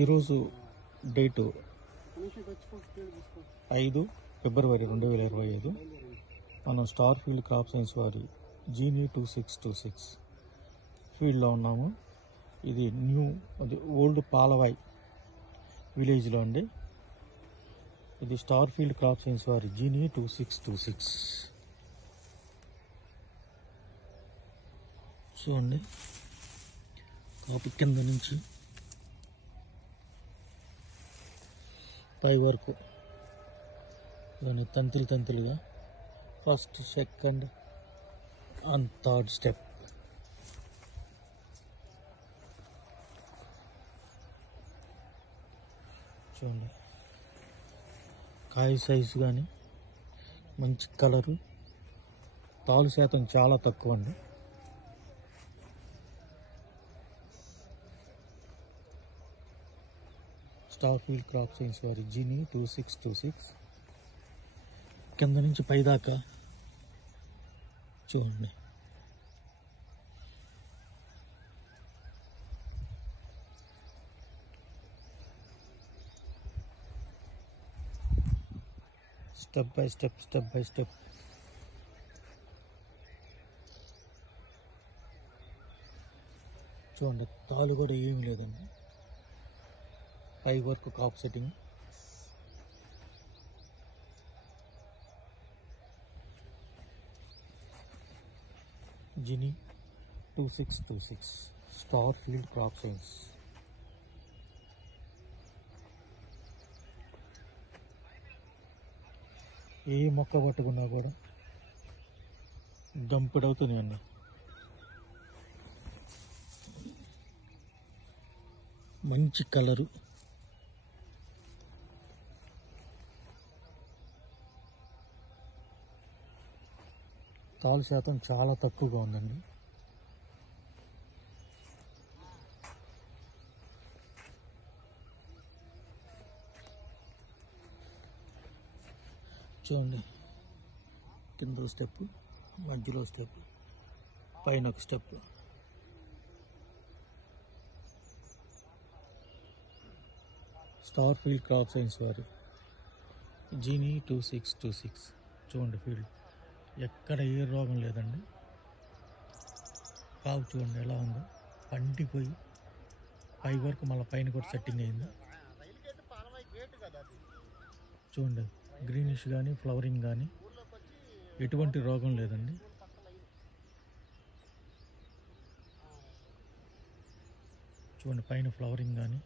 ఈరోజు date 5 February 2025. మనం star field crop science వారి జీనీ 2626 ఫీల్డ్లో ఉన్నాము. ఇది ఓల్డ్ పాలవాయి విలేజ్లో అండి. ఇది స్టార్ ఫీల్డ్ క్రాప్ సైన్స్ వారి జీనీ 2626. చూడండి, కాపు కింద నుంచి పై వరకు దాని తంతులుగా first, second and third step. చూడండి, కాయ సైజు కానీ మంచి కలరు, తాలు శాతం చాలా తక్కువ అండి. స్టార్ ఫీల్డ్ క్రాప్ సైన్స్ వారి జీనీ 2626 కింద నుంచి పైదాకా చూడండి. స్టెప్ బై స్టెప్ చూడండి. తాలు కూడా ఏమీ లేదండి, పై వరకు కాప్ setting. Genie 2626 star field crop science. ఏ మొక్క పట్టుకున్నా కూడా గంపెడవుతున్నాయండి. మంచి కలరు, తాలు శాతం చాలా తక్కువగా ఉందండి. చూడండి, కింద స్టెప్, మధ్యలో స్టెప్, పైన ఒక step. Star field crop science వారు జీనీ 2626. చూడండి, ఫీల్డ్ ఎక్కడ ఏ రోగం లేదండి. కాపు చూడండి ఎలా ఉందో, పండిపోయి పై వరకు మళ్ళీ పైన కూడా సెట్టింగ్ అయింది. చూడండి, గ్రీనిష్ కానీ ఫ్లవరింగ్ కానీ ఎటువంటి రోగం లేదండి. చూడండి, పైన ఫ్లవరింగ్ కానీ